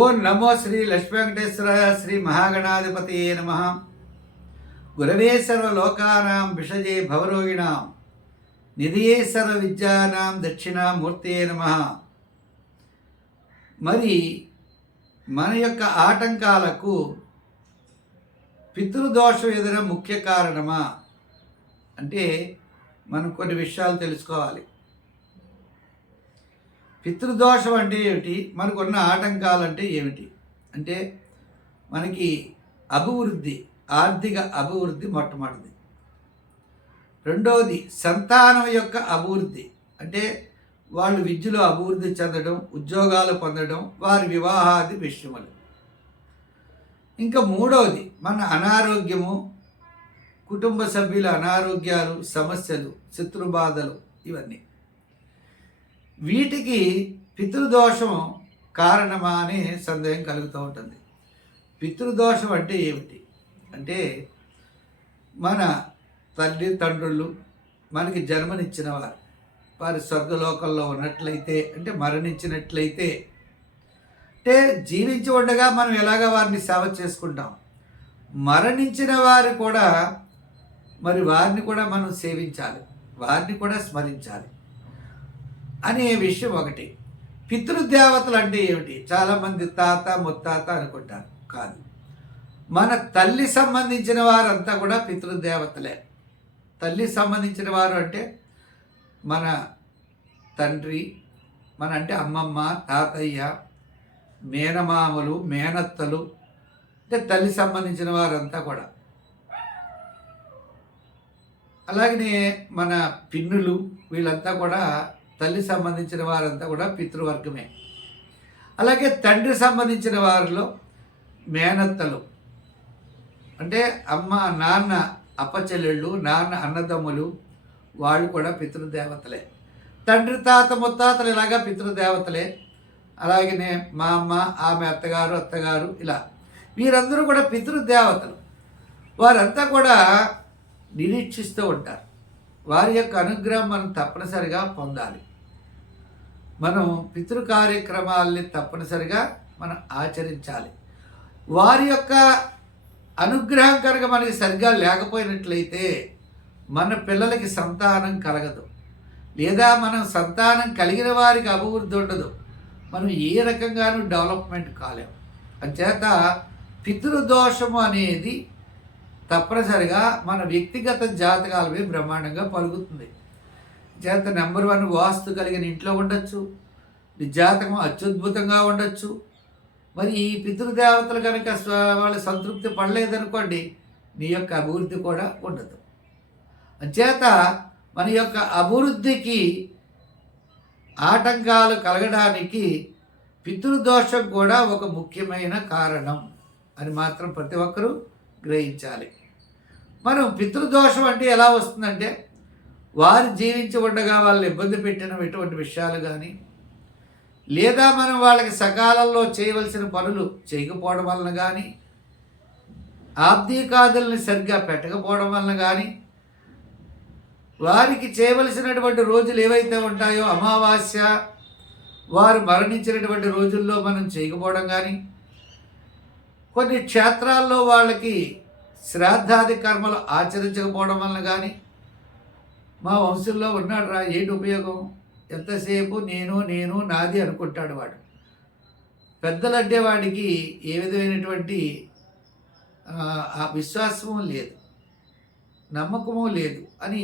ఓం నమో శ్రీ లక్ష్మీ వెంకటేశ్వర శ్రీ మహాగణాధిపతి నమ. గురవే సర్వలోకానాం విషజే భవరోగిణాం నిధియే సర్వ విద్యానాం దక్షిణామూర్తే నమ. మరి మన యొక్క ఆటంకాలకు పితృదోషం ఎదుర ముఖ్య కారణమా? అంటే మనం కొన్ని విషయాలు తెలుసుకోవాలి. పితృదోషం అంటే ఏమిటి? మనకున్న ఆటంకాలు అంటే ఏమిటి? అంటే మనకి అభివృద్ధి ఆర్థిక అభివృద్ధి మొట్టమొదటిది. రెండవది సంతానం యొక్క అభివృద్ధి. అంటే వాళ్ళు విద్యలో అభివృద్ధి చెందడం ఉద్యోగాలు పొందడం వారి వివాహాది విషయములు. ఇంకా మూడవది మన అనారోగ్యము కుటుంబ సభ్యుల అనారోగ్యాలు సమస్యలు శత్రుబాధలు ఇవన్నీ. వీటికి పితృదోషం కారణమా అనే సందేహం కలుగుతూ ఉంటుంది. పితృదోషం అంటే ఏమిటి? అంటే మన తల్లి తండ్రులు మనకి జన్మనిచ్చిన వారు వారి స్వర్గలోకంలో ఉన్నట్లయితే అంటే మరణించినట్లయితే అంటే జీవించి ఉండగా మనం ఎలాగ వారిని సేవ చేసుకుంటాం? మరణించిన వారు కూడా మరి వారిని కూడా మనం సేవించాలి. వారిని కూడా స్మరించాలి. అనే విషయం ఒకటి. పితృదేవతలు అంటే ఏమిటి? చాలామంది తాత ముత్తాత అనుకుంటారు. కాదు. మన తల్లి సంబంధించిన వారంతా కూడా పితృదేవతలే. తల్లి సంబంధించిన వారు అంటే మన తండ్రి మన అంటే అమ్మమ్మ తాతయ్య మేనమామలు మేనత్తలు అంటే తల్లి సంబంధించిన వారంతా కూడా. అలాగనే మన పిన్నులు వీళ్ళంతా కూడా తల్లి సంబంధించిన వారంతా కూడా పితృవర్గమే. అలాగే తండ్రి సంబంధించిన వారిలో మేనత్తలు. అంటే అమ్మ నాన్న అప్పచెల్లెళ్ళు నాన్న అన్నదమ్ములు వాళ్ళు కూడా పితృదేవతలే. తండ్రి తాత ముత్తాతలు ఇలాగా పితృదేవతలే? అలాగనే మా అమ్మ ఆమె అత్తగారు అత్తగారు ఇలా. వీరందరూ కూడా పితృదేవతలు. వారంతా కూడా నిరీక్షిస్తూ ఉంటారు. వారి యొక్క అనుగ్రహం మనం తప్పనిసరిగా పొందాలి. మనం పితృ కార్యక్రమాల్ని తప్పనిసరిగా మనం ఆచరించాలి. వారి యొక్క అనుగ్రహం కనుక మనకి సరిగ్గా లేకపోయినట్లయితే మన పిల్లలకి సంతానం కలగదు. లేదా మనం సంతానం కలిగిన వారికి అభివృద్ధి ఉండదు. మనం ఏ రకంగానూ డెవలప్మెంట్ కాలేము అంచేత పితృదోషము అనేది తప్పనిసరిగా మన వ్యక్తిగత జాతకాల బ్రహ్మాండంగా పలుకుతుంది. చేత నెంబర్ వన్ వాస్తు కలిగిన ఇంట్లో ఉండొచ్చు నీ జాతకం అత్యద్భుతంగా ఉండొచ్చు. మరి ఈ పితృదేవతలు కనుక వాళ్ళ వాళ్ళు సంతృప్తి పడలేదనుకోండి నీ యొక్క అభివృద్ధి కూడా ఉండదు. అంచేత మన యొక్క అభివృద్ధికి ఆటంకాలు కలగడానికి పితృదోషం కూడా ఒక ముఖ్యమైన కారణం అని మాత్రం ప్రతి ఒక్కరూ గ్రహించాలి. మనం పితృదోషం అంటే ఎలా వస్తుందంటే వారు జీవించి ఉండగా వాళ్ళని ఇబ్బంది పెట్టిన ఎటువంటి విషయాలు కానీ లేదా మనం వాళ్ళకి సకాలంలో చేయవలసిన పనులు చేయకపోవడం వలన కానీ ఆబ్దీకాదుల్ని సరిగ్గా పెట్టకపోవడం వలన కానీ వారికి చేయవలసినటువంటి రోజులు ఏవైతే ఉంటాయో అమావాస్య వారు మరణించినటువంటి రోజుల్లో మనం చేయకపోవడం కానీ కొన్ని క్షేత్రాల్లో వాళ్ళకి శ్రాద్ధాది కర్మలు ఆచరించకపోవడం వలన కానీ మా వంశంలో ఉన్నాడు రా ఏంటి ఉపయోగం? ఎంతసేపు నేను నేను నాది అనుకుంటాడు వాడు. పెద్దలంటే వాడికి ఏ విధమైనటువంటి ఆ, విశ్వాసము లేదు నమ్మకము లేదు అని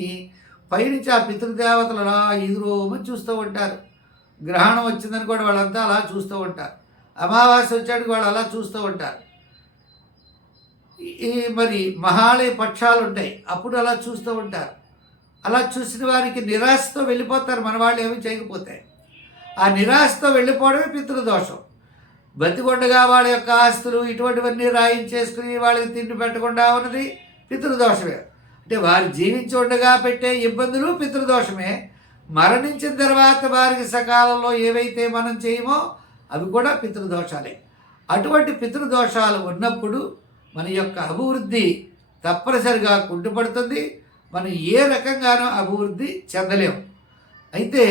పైనుంచి ఆ పితృదేవతలు అలా ఎదురోమని చూస్తూ ఉంటారు. గ్రహణం వచ్చిందని కూడా వాళ్ళంతా అలా చూస్తూ ఉంటారు. అమావాస్య వచ్చాడు వాళ్ళు అలా చూస్తూ ఉంటారు. ఈ మరి మహాలయ పక్షాలు ఉంటాయి అప్పుడు అలా చూస్తూ ఉంటారు. అలా చూసిన వారికి నిరాశతో వెళ్ళిపోతారు. మన వాళ్ళు ఏమి చేయకపోతే ఆ నిరాశతో వెళ్ళిపోవడమే పితృదోషం. బతికొండగా వాళ్ళ యొక్క ఆస్తులు ఇటువంటివన్నీ రాయించేసుకుని వాళ్ళకి తిండి పెట్టకుండా ఉన్నది పితృదోషమే. అంటే వారు జీవించి ఉండగా పెట్టే ఇబ్బందులు పితృదోషమే. మరణించిన తర్వాత వారికి సకాలంలో ఏవైతే మనం చేయమో అవి కూడా పితృదోషాలే. అటువంటి పితృదోషాలు ఉన్నప్పుడు మన యొక్క అభివృద్ధి తప్పనిసరిగా కుంటుపడుతుంది. మనం ఏ రకంగానూ అభివృద్ధి చెందలేము. అయితే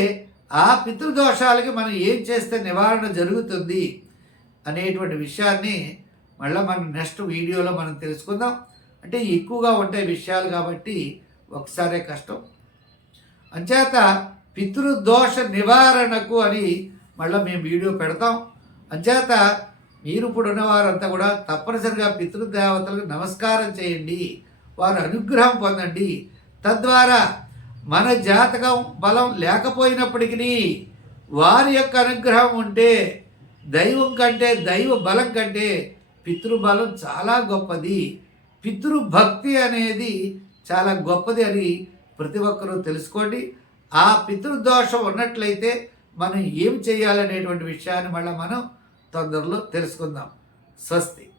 ఆ పితృదోషాలకి మనం ఏం చేస్తే నివారణ జరుగుతుంది అనేటువంటి విషయాన్ని మళ్ళీ మనం నెక్స్ట్ వీడియోలో మనం తెలుసుకుందాం. అంటే ఎక్కువగా ఉంటాయి విషయాలు కాబట్టి ఒకసారే కష్టం. అంచేత పితృదోష నివారణకు అని మళ్ళీ మేము వీడియో పెడతాం. అంచేత మీరు ఇప్పుడు ఉన్నవారంతా కూడా తప్పనిసరిగా పితృదేవతలకు నమస్కారం చేయండి. వారి అనుగ్రహం పొందండి. తద్వారా మన జాతకం బలం లేకపోయినప్పటికీ వారి యొక్క అనుగ్రహం ఉంటే దైవం కంటే దైవ బలం కంటే పితృబలం చాలా గొప్పది. పితృభక్తి అనేది చాలా గొప్పది అని ప్రతి ఒక్కరూ తెలుసుకోండి. ఆ పితృదోషం ఉన్నట్లయితే మనం ఏం చేయాలనేటువంటి విషయాన్ని మళ్ళీ మనం తొందరలో తెలుసుకుందాం. స్వస్తి.